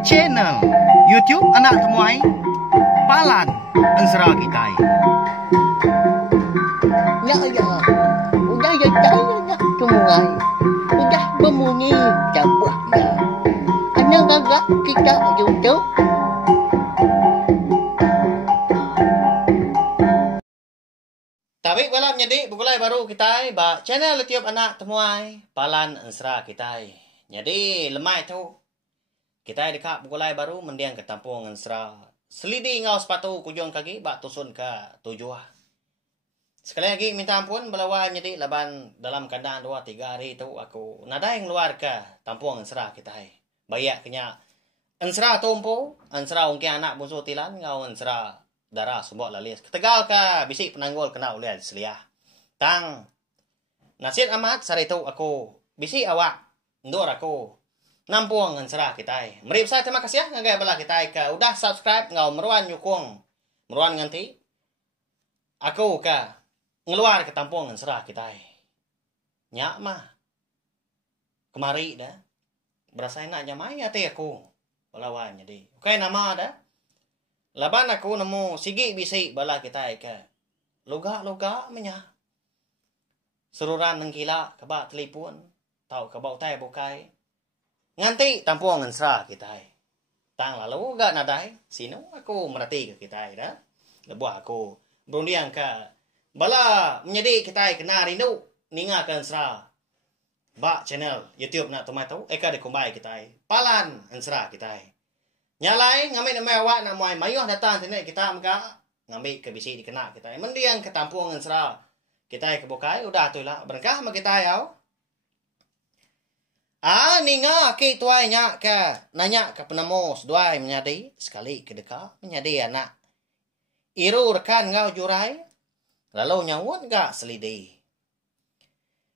Channel YouTube anak temuai Palan Ansra Kitai. Ya ya, udah ya dah temuai, udah berbunyi cabutnya. Anak gagak kita YouTube. Tapi malam jadi bukulai baru kita ba channel YouTube anak temuai Palan Ansra Kitai. Jadi lemai tu kita dekat bukulai baru mendiang ke tampung Ansra. Selidi ngau sepatu kujung kaki bak tusun ke tujuh. Sekali lagi minta ampun belawan jadi laban dalam kandang 2-3 hari tu aku nada yang luar ke tampung Ansra Kitai. Bayak kenya Ansra tumpu, Ansra ungki anak musuh tilan ngau Ansra darah sumbok lalis. Ketegal ka bisik penanggul kena ulian seliah. Tang nasib amat sari tu aku bisik awak ndur aku nampung Ansra Kitai. Mari saya terima kasih ya ngagai bala Kitai ka udah subscribe ngau meruan nyukung. Meruan nganti aku ka ngeluar ke tampung Ansra Kitai. Nyak mah kemari dah. Berasa enak nyamai hati aku. Balawan jadi. Oke nama dah. Laban aku nemu sigi bisik bala kita ke loga menya seruran nengkila keba telepon tau kebau tai bukai nganti tampung Ansra kita tang lalu gak nadai sino aku merati ke kita dah lebuh aku berundiang ke bala menjadi kita kena rindu ninga ke Ansra ba channel YouTube nak tomato eka de kumbai kita Palan Ansra kita nyalai ngambil nama awak nak muai mayuh datang sini kita muka ngambil ke bisi dikena kita mendiang ke tampung Ansra kita ke bukai udah tu lah berkah sama kita yau ninga ki tuai nyak ke nanya ke penemu seduai menyadi sekali ke dekat menyadi anak iru rekan ngau jurai lalu nyawut gak selidi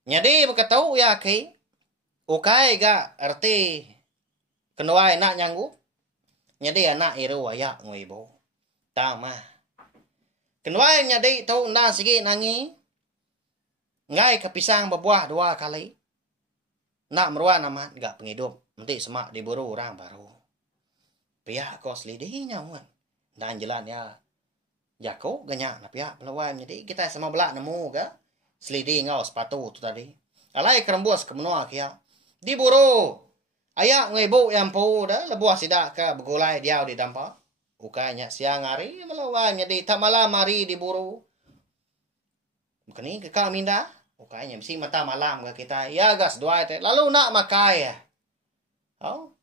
nyadi berkata ya ki ukai gak erti kenuai nak nyanggup nyadi anak iru ayak ngoibo tang mah kenwai nyadi tu nda sigi nangi ngai kepisang berbuah 2 kali nak meruan amat gak penghidup nanti semak diburu orang baru pihak kos lidinya wan dan jalan ya jako ganyak na pihak pelawan jadi kita sama belak nemu ke selidi ngau sepatu tu tadi alai kerembus ke menua kia diburu ayak ngibu yang pu dah lebuah sidak ke begulai dia di dampak. Ukanya siang hari melawan jadi tak malam hari diburu. Bukan ni ke kami dah. Ukanya mesti mata malam ke kita. Ya gas dua itu. Lalu nak makai ya. Oh.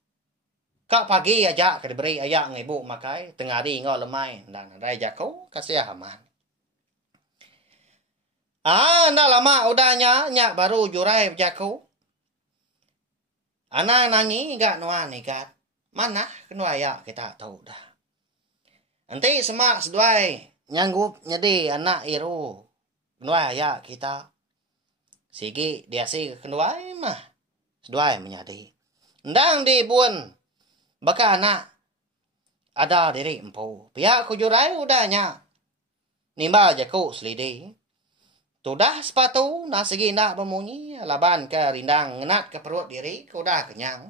Kak pagi aja ke diberi ayak ngibu makai tengah hari ngau lemai dan ada jaku kasih aman. Ndak lama udahnya nyak baru jurai jaku. Anak nangi gak nuan ikat. Mana kenua ya kita tahu dah. Nanti semak seduai nyanggup nyedi anak iru. Kenua ya kita. Sigi dia si kenua mah. Seduai menyadi. Ndang di bun. Baka anak. Ada diri empu. Pihak kujurai udahnya. Nimbal jaku selidi. Tudah sepatu, nak segi nak bemunyi, laban ke rindang, ngenat ke perut diri, kudah kenyang.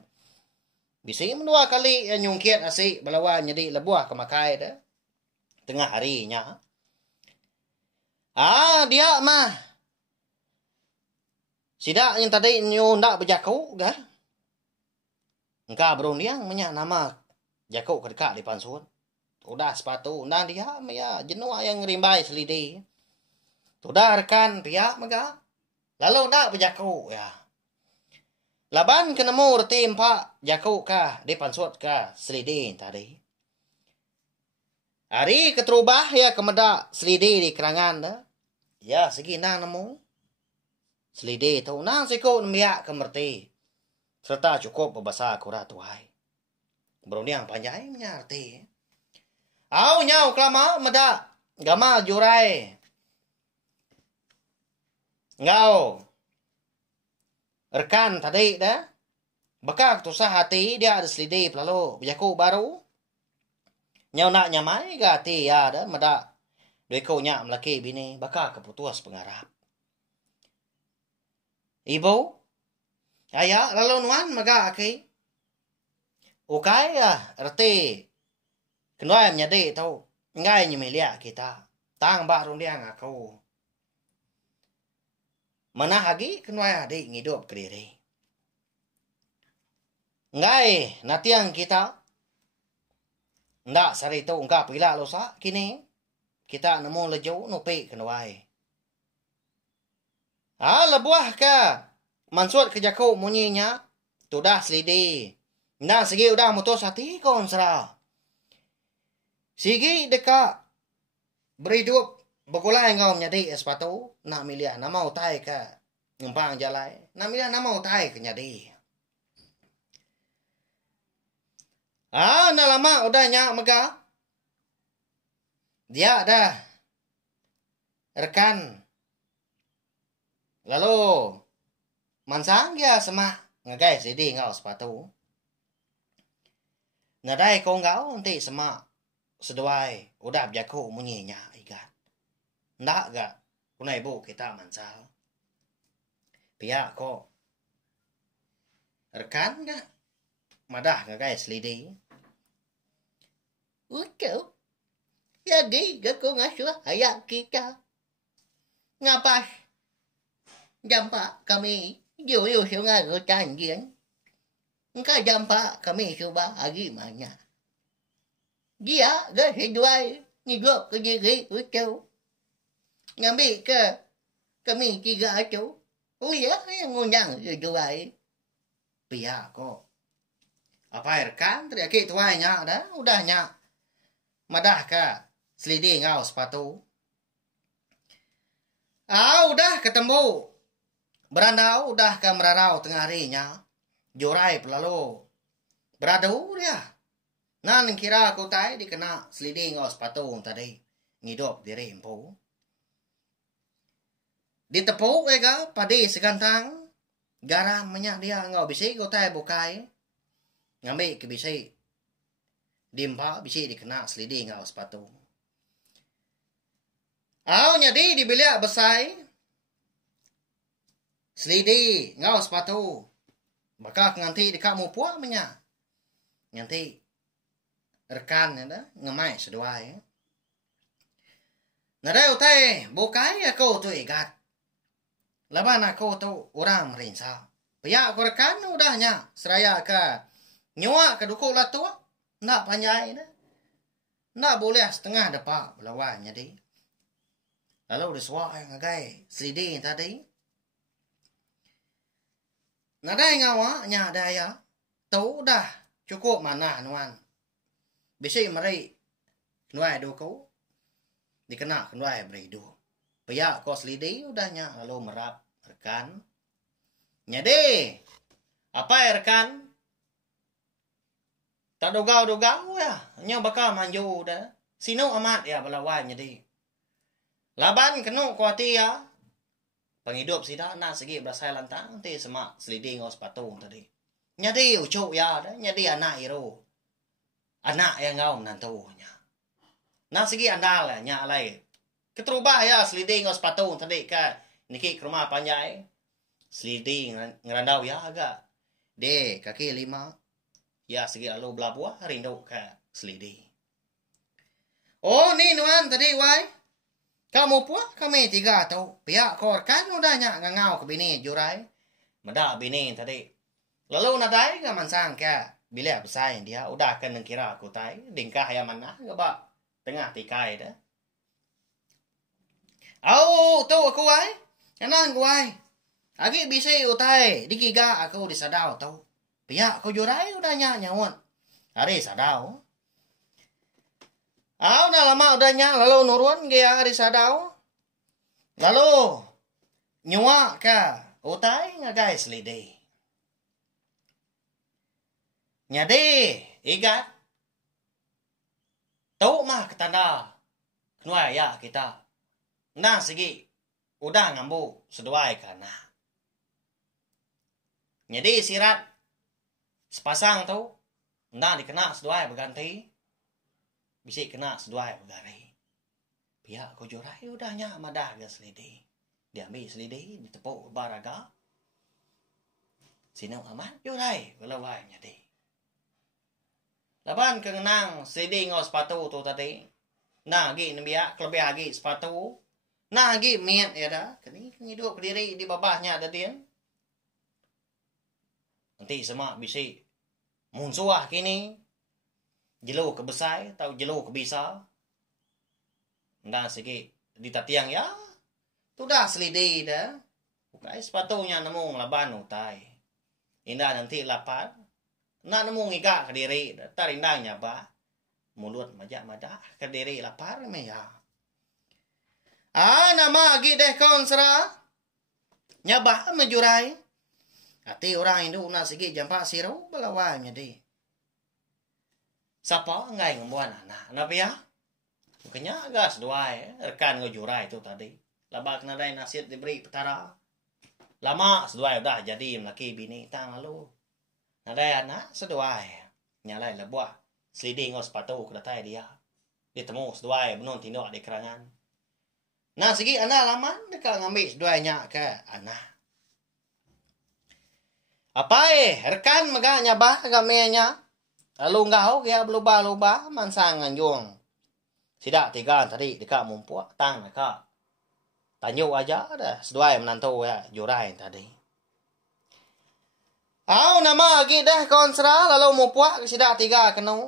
Bisi menua kali nyungkit asik belawan jadi lebuah ke makai dah. Tengah harinya. Dia mah. Sidak yang tadi nyu ndak berjaku kah? Engkau berundiang menyak nama jaku ke dekat di pansun. Tudah sepatu, nang dia ya jenuh yang rimbai selidi. Sudah rekan pihak mega. Lalu nak berjaku ya. Laban kenemu reti empat jaku kah di pansut kah selidi tadi. Hari keterubah ya kemedak selidi di kerangan dah. Ya segi nang nemu. Selidi tu nang sikut miak kemerti. Serta cukup berbahasa kurat tuhai. Berundiang panjai menyarti. Nyau kelama medak. Gama jurai. Ngau rekan tadi dah bekak tu hati dia ada selidi lalu berjaku baru nyau nak nyamai ga hati ya dah medak deko nyak melaki bini bekak keputus pengarap ibu ayah lalu nuan mega aki Ukai reti kenoi menjadi tau ngai nyemelia kita tang ba rung dia ngaku mana hagi kenoi adi ngidup kediri ngai natiang kita ndak sari tu ungkap pila losa kini kita nemu lejo nupi kenoi lebuah ka mansut kejaku munyinya tudah selidi nah segi udah mutus hati kon sera sigi deka beridup bekulai ngau menjadi sepatu nak milia nama utai ka ngempang jalai nak milia nama utai ke nyadi nah lama udah nyak mega dia ada rekan lalu mansang dia semak ngagai sidi ngau sepatu nadai kau ngau nanti semak seduai udah jago munyinya igat ndak gak kunai bu kita mansal pihak kok rekan gak madah ngagai selidi Ucap. Jadi gak kau ngasuh ayak kita. Ngapas. Jampak kami. Jauh sungai ke Tanjin. Engkau jampak kami coba lagi mana. Dia gak seduai. Ngidup ke diri ucap. Ngambil ke kami 3 tu. Oh ya, yang ngundang seduai. Pihak kok apa rekan teriak tuanya dah udahnya madah ka selidi ngau sepatu udah ketemu berandau udah ke merarau tengah harinya jorai pelalu beradu dia nan kira aku tai dikena selidi ngau sepatu tadi ngidup diri empu ditepuk ega padi segantang garam minyak dia ngau bisi ku tai bukai ngambil ke bisi dimpa bisi dikena selidi ngau sepatu nyadi dibiliak besai selidi ngau sepatu bakal nganti dikamu puak minyak nganti rekan ya ngemai seduai nadai utai bukai aku tu igat laban aku tu orang merinsa pihak aku rekan udahnya seraya ke nyawa ke dukuk lah tu nak panjai dah nak boleh setengah depak belawan jadi lalu disuak yang ngagai selidi tadi nadai ngawa nya daya tu dah cukup mana nuan bisi mari nuai duku dikena nuai beri du pihak kos selidi udahnya lalu merap rekan nyade apa ya rekan tak dogau-dogau ya nya bakal manju dah sino amat ya belawan jadi laban kenu kuati ya penghidup sida nak segi berasai lantang ti semak selidi ngau sepatu tadi nyadi ucuk ya dah nyadi anak iru anak yang ngau menantunya nak segi andal ya nya alai keterubah ya selidi ngau sepatu tadi ka niki ke rumah panjai selidi ngerandau ya agak de kaki 5 ya segi lalu belabuah rindu ke selidi ni nuan tadi wai kamu puas kami 3 tau pihak korkan udahnya ngangau ke bini jurai meda bini tadi lalu nadai ke mansang ke bila besar dia udah kan kira aku tai dingkah ya mana ke ba tengah tikai dah tu aku wai kanang wai agi bisi utai digiga aku disadau tau pihak aku jurai udahnya nyawon hari sadau udah lama udahnya lalu nurun dia hari sadau lalu nyua ka utai ngagai selidi nyade igat tau mah ketanda kenua ya kita nah segi udah ngambu seduai kana nyade sirat sepasang tu nah dikena seduai berganti bisa kena seduai bergari pihak ko jorai udahnya madah ke selidi diambil selidi ditepuk baraga sinau aman jorai belawai nyadi Laban kenang sliding o sepatu tu tadi. Nah, gi nabia kelebih lagi sepatu. Nah, gi miet ya dah. Kini hidup berdiri di bawahnya ada dia. Nanti semua bisi munsuah kini. Jelu ke besar atau jelu ke bisa. Nah, sikit di tatiang ya. Tu dah selidih dah. Bukai sepatunya nemu laban utai. Indah nanti lapar. Nak nemu ngigak ke diri. Tarindangnya ba. Mulut majak-majak ke diri lapar me ya. Nama agi deh kawan sera. Nyabah mejurai. Hati orang Hindu nak sikit jampak siru belawan jadi. Siapa ngai ngembuan anak. Kenapa ya? Makanya gas dua rekan ngejurai itu tadi. Labak nadai nasihat diberi petara. Lama seduai udah jadi laki bini tang lalu. Nadai anak seduai. Nyalai lebuah. Sliding o sepatu kedatai dia. Ditemu seduai menun tindak di kerangan. Nah segi anak lama dekat ngambil seduainya ke anak. Apa rekan megah nyabah gamenya. Lalu ngau dia berubah-ubah mansangan yung. Sidak tiga tadi dekat mumpuak tang dekat. Tanyo aja dah seduai menantu ya jurai tadi. Nama lagi dah konsra lalu mumpuak sidak tiga kenu.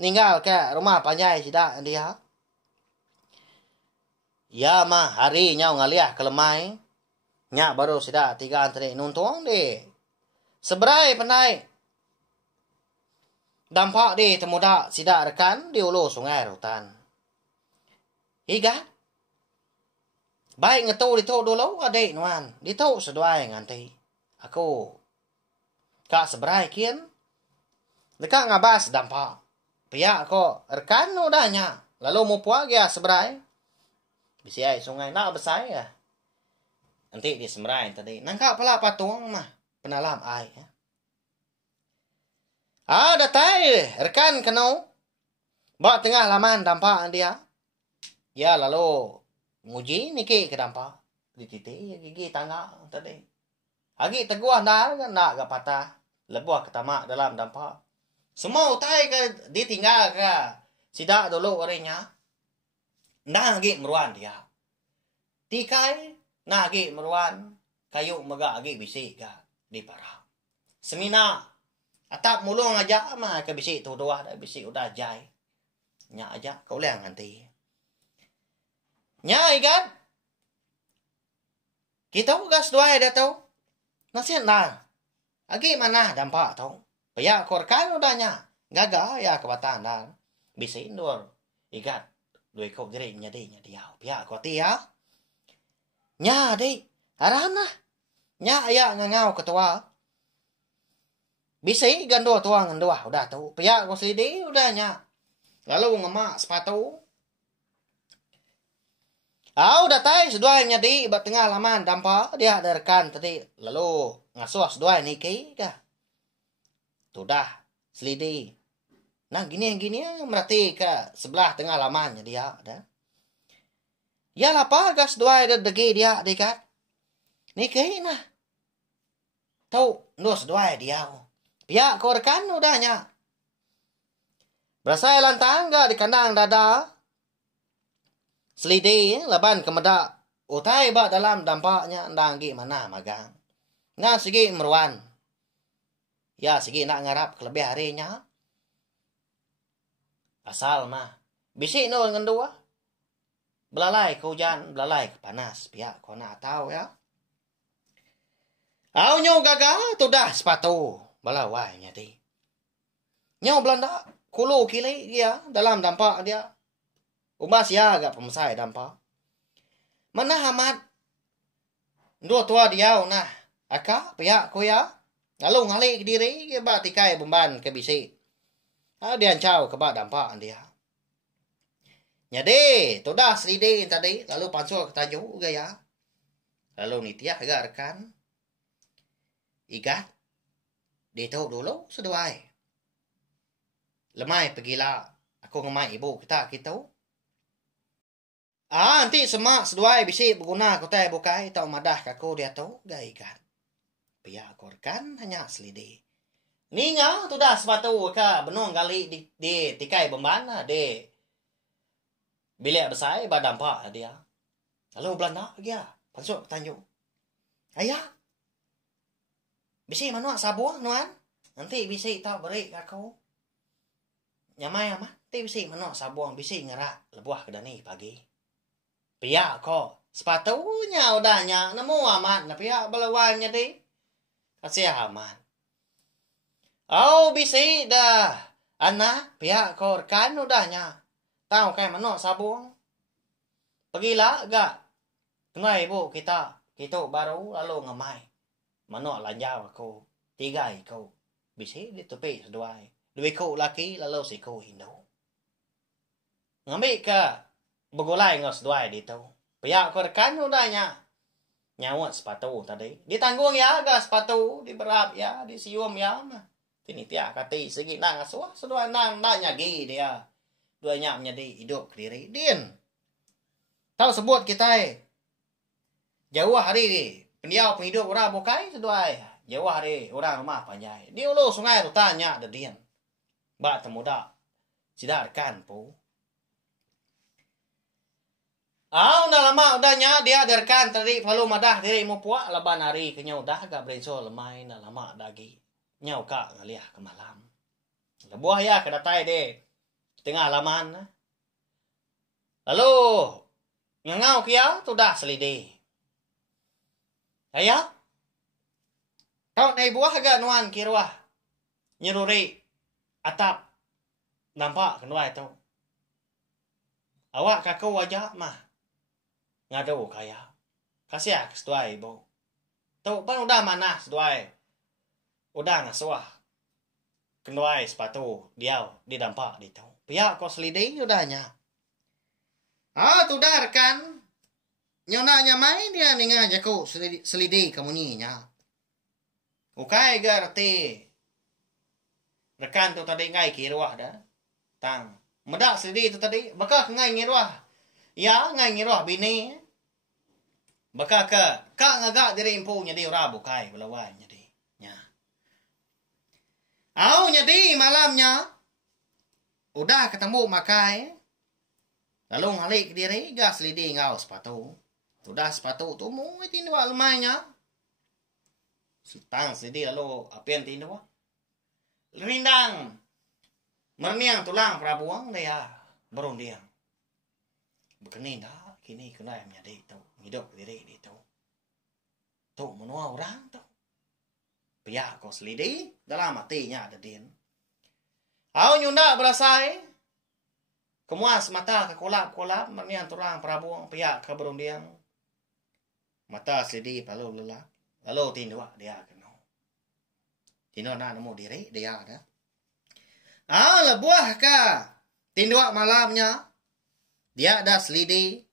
Ninggal ke rumah panjai sidak dia. Ya mah hari nyau ngaliah kelemai. Nyak baru sidak tiga tadi nuntung deh. Seberai penai. Dampak di temudak sidak rekan di ulu sungai rutan. Iga. Baik ngetu dituk dulu adik nuan. Dituk seduai nganti. Aku. Kak seberai kian. Dekat ngabas dampak. Pihak ko rekan udahnya. Lalu mau puak ya seberai. Bisi ai sungai nak besar ya. Nanti di seberai tadi. Nangka pala patung mah. Penalam ai ya. Datai rekan kenu. Bawa tengah laman dampak dia. Ya lalu muji niki ke dampak. Di titik gigi tangga tadi. Agi teguah dah kan nak ke patah. Lebuah ketamak dalam dampak. Semua utai ke ditinggal ke. Sidak dulu orangnya. Nah agi meruan dia. Tikai. Nah agi meruan. Kayu megak agi bisi ke. Di parah. Semina. Atap mulung aja mah ke bisi tu doa dah bisi udah jai. Nya aja kau liang nanti. Nya ikan. Kita gas doa dah tau. Nasihat nah. Agi mana dampak tau. Paya korkan udahnya. Gagal ya kebatan dah. Bisi indur. Ikan. Dua kau jadi nyadi dia. Paya koti ya. Nya di. Arana. Nya ayak ngangau ketua. Bisa gando tuang dua udah tahu. Pihak ko sidi udahnya. Lalu ngemak sepatu. Udah tay seduanya di bat tengah laman dampak dia ada rekan tadi. Lalu ngasuh seduai niki kah. Tudah selidi. Nah gini merati ke sebelah tengah lamannya dia ada. Ya apa gas seduai degi dia dekat. Niki nah. Tahu nus seduai dia. Ya, kau rekan udahnya. Berasa lantang di kandang dada. Selidi, laban kemedak. Utai bak dalam dampaknya ndanggi mana magang. Nah, segi meruan. Ya, segi nak ngarap kelebih harinya. Asal mah. Bisik no dengan dua. Belalai ke hujan, belalai ke panas. Pihak kau nak tahu ya. Nyo gagal, tu dah sepatu. Balawai nyati. Nyaw Belanda. Kulu kili dia. Dalam dampak dia. Umas ya agak pemesai dampak. Mana hamat. Dua tua dia nah. Aka pihak ko ya. Lalu ngalik diri. Dia batikai beban ke bisi. Dia ancau ke bak dampak dia. Nyade. Tu dah selidi tadi. Lalu pansul ke tajuk gaya. Lalu nitiah agak rekan. Igat. Dia tahu dulu seduai. Lemai pergilah. Aku ngemai ibu kita tahu. Nanti semak seduai bisi berguna kotai bukai. Tahu madah kaku dia tahu. Gaikan. Pihak korkan hanya selidi. Ni nya tu dah sepatu ka benong kali di tikai bembana de bilik besar badam pak dia. Lalu Belanda dia pasuk tanjuk. Ayah. Bisi mana sabuang nuan? Nanti bisi tau beri aku. Nyamai ama, nanti bisi mana sabuang bisi ngerak lebuah ke dani pagi. Pia ko sepatunya udahnya nemu amat na pia balawannya di. Kasih aman. Oh bisi dah. Anak pia ko rekan udahnya. Tahu kayak mana sabuang? Pergilah agak. Kenai ibu kita baru lalu ngemai. Mana lanjau aku. 3 kau. Bisi di tepi seduai. 2 kau laki lalu si kau Hindu. Ngambil ke begulai ngos seduai di tu. Pihak ko rekan udahnya. Nyawat sepatu tadi. Ditanggung ya agak sepatu. Diberap ya. Disium ya. Ini tiap kati segi nang asuh. Seduai nang nyagi dia. Duanya menjadi hidup diri. Din. Tahu sebut kita jauh hari pendiau penghidup orang bukai seduai. Jauh hari orang rumah panjai. Di ulu sungai tu tanya ada dian. Ba temuda. Sidarkan pu. Udah lama udahnya dia adarkan tadi lalu madah diri mu puak laban hari kenyau dah agak berinso lemai na lama dagi. Nyau kak ngaliah ke malam. Lebuah ya kedatai deh. Tengah laman. Lalu ngangau kia tu dah selidih. Ayah. Kau naik buah agak nuan kiruah. Nyeruri atap. Nampak kenuai tu. Awak kaku wajah mah. Ngadu kaya. Kasih setuai ibu. Tu pan udah mana setuai. Udah ngasuah. Kenuai sepatu dia didampak di tu. Pihak kau selidih udahnya. Tu dah rekan. Nyona main dia ninga jaku selidih kamu ninya. Ukai gerti. Rekan tu tadi ngai kiruah dah. Tang. Medak selidih tu tadi. Bakal ngai ngiruah. Ya ngai ngiruah bini. Bakal kak ngagak diri impunya di rabu kai belawai jadi. Nya. Nyadi malamnya. Udah ketemu makai. Lalu ngalik diri gas selidih ngau sepatu. Sudah sepatu tu mu tindua lemahnya. Tang selidih lalu apian tindua. Rindang. Merniang tulang prabuang dia berundiang. Begini dah kini kena menjadi tu hidup diri di tu. Tu menua orang tu. Pihak kau selidih dalam hatinya ada din. Nyunda berasai. Kemuas mata ke kolap-kolap merniang tulang prabuang pihak ke berundiang. Mata selidih lalu lelah. Lalu tindua dia kena. Tindua nak nemu diri dia ada. Lebuah ka. Tindua malamnya. Dia ada selidih.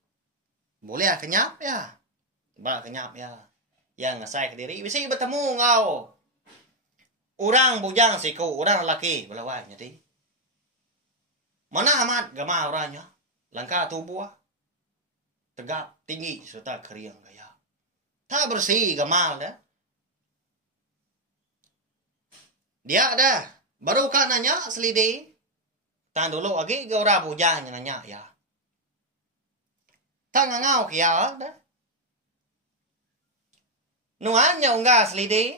Boleh kenyap ya. Ba kenyap ya. Yang ngasai ke diri. Bisa bertemu ngau. Orang bujang siku. Orang lelaki. Belawai jadi. Mana amat gama orangnya. Langkah tubuh. Tegap tinggi serta keriang gaya. Tak bersih gama dah. Dia dah. Baru kan nanya selidih. Tan dulu lagi ke orang bujang nanya ya. Tak ngau kia dah. Nuannya unggah selidih.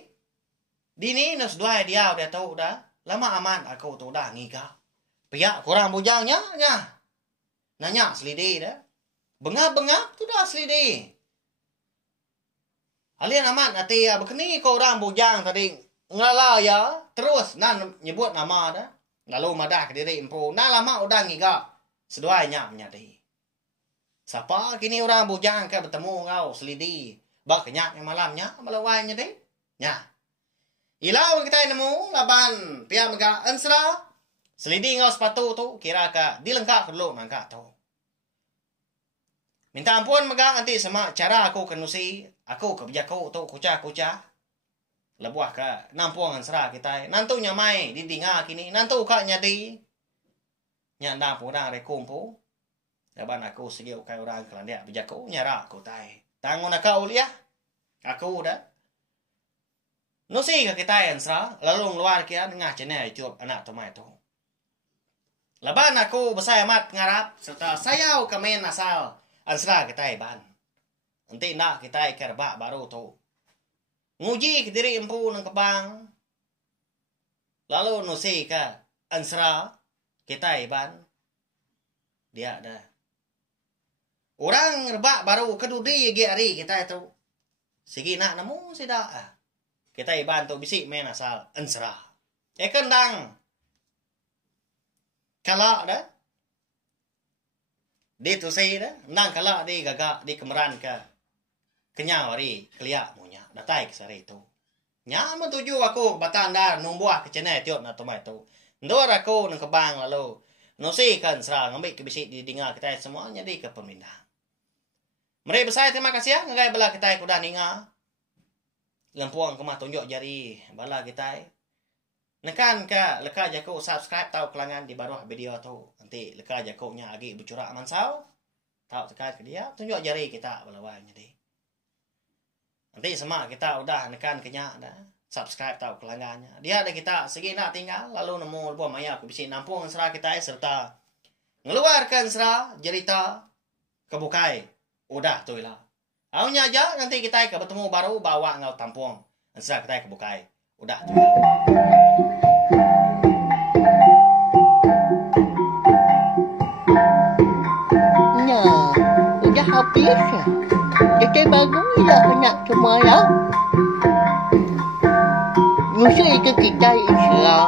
Dini nus dua dia udah tahu dah. Lama aman aku tu dah ngigah. Pihak kurang bujangnya nya. Nanya selidih dah. Bengap-bengap tu dah selidih. Alian aman hati ya. Begini kau orang bujang tadi. Ngala ya. Terus nan nyebut nama dah. Lalu madah ke diri empu. Nah lama udah ngigah. Seduanya menyadi. Siapa kini orang bujang ke bertemu kau selidih. Bak kenyak yang malamnya. Melawainya deh. Nya. Ilau kita nemu laban pihak megah ensra. Selidih ngau sepatu tu kira ka dilengkap dulu mangka tu. Minta ampun megah nanti sama cara aku kenusi. Aku kebijaku tu kucah-kucah. Lebuah ka nampuang ensra kita. Nantunya mai di dinga kini. Nantu ka nyadi. Nyanda purang rekumpu. Laban aku segiu kai orang kelandia bijaku nyara aku tai. Tangun aku liah. Aku dah. Nusi ke kita Ansra, lalu ngeluar kia dengan channel YouTube Anak Tomai tu. Laban aku besar amat ngarap serta sayau komen asal Ansra kita ban. Nanti nak kita kerbak baru tu. Nguji ke diri empu ng kebang. Lalu nusi ke Ansra kita ban. Dia ada. Orang rebak baru kedudi ge hari kita itu. Sigi nak namu sida. Kita iban tu bisik main asal Ansra. Kendang. Kalak dah. Di tu say dah. Nang kalak di gagak di kemeran ke. Kenyau hari keliak munya. Datai ke sari tu. Nya menuju aku batan dar numbuah ke channel tiup na tomai tu. Ndor aku nang kebang lalu. Nusi kan Ansra ngambil ke bisik di dengar kita semua jadi ke pemindang. Mereka besar terima kasih ya. Ngagai bala kita kuda ninga. Lampuang kemah tunjuk jari bala kita. Nekan ke leka jaku subscribe tahu kelangan di bawah video tu. Nanti leka jakunya agi bercurak mansau. Tahu tekan ke dia tunjuk jari kita balawan jadi. Nanti semak kita udah nekan kenyak dah. Subscribe tahu kelangannya. Dia ada kita segi nak tinggal lalu nemu buah maya aku bisi nampung serah kita serta ngeluarkan serah cerita kebukai. Udah tu lah. Awalnya aja nanti kita ke bertemu baru bawa ngau tampung. Serah kita kebukai. Udah tu. Nah, udah habis ya. Jadi bagus lah anak semua ya. Musuh itu kita insya